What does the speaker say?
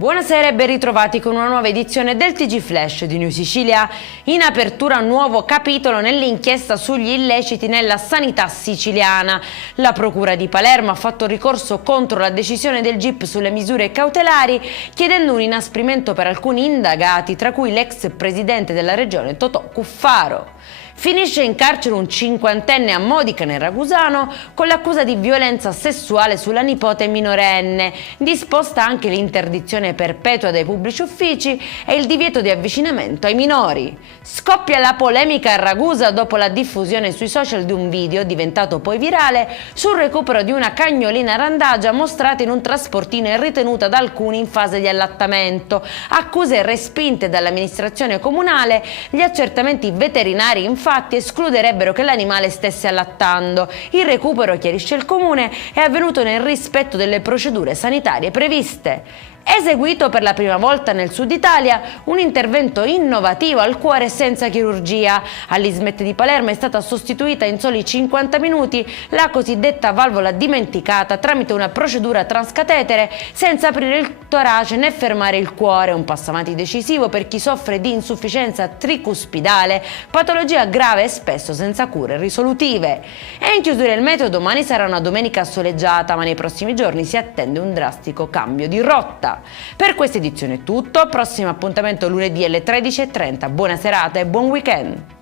Buonasera e ben ritrovati con una nuova edizione del TG Flash di New Sicilia. In apertura un nuovo capitolo nell'inchiesta sugli illeciti nella sanità siciliana. La Procura di Palermo ha fatto ricorso contro la decisione del GIP sulle misure cautelari, chiedendo un inasprimento per alcuni indagati, tra cui l'ex presidente della regione Totò Cuffaro. Finisce in carcere un cinquantenne a Modica nel Ragusano con l'accusa di violenza sessuale sulla nipote minorenne. Disposta anche l'interdizione perpetua dai pubblici uffici e il divieto di avvicinamento ai minori. Scoppia la polemica a Ragusa dopo la diffusione sui social di un video, diventato poi virale, sul recupero di una cagnolina randagia mostrata in un trasportino e ritenuta da alcuni in fase di allattamento. Accuse respinte dall'amministrazione comunale. Gli accertamenti veterinari infatti escluderebbero che l'animale stesse allattando. Il recupero, chiarisce il comune, è avvenuto nel rispetto delle procedure sanitarie previste. Eseguito per la prima volta nel sud Italia un intervento innovativo al cuore senza chirurgia. All'ISMET di Palermo è stata sostituita in soli 50 minuti la cosiddetta valvola dimenticata tramite una procedura transcatetere, senza aprire il torace né fermare il cuore, un passo avanti decisivo per chi soffre di insufficienza tricuspidale, patologia grave e spesso senza cure risolutive. E in chiusura il meteo, domani sarà una domenica soleggiata, ma nei prossimi giorni si attende un drastico cambio di rotta. Per questa edizione è tutto, prossimo appuntamento lunedì alle 13:30. Buona serata e buon weekend!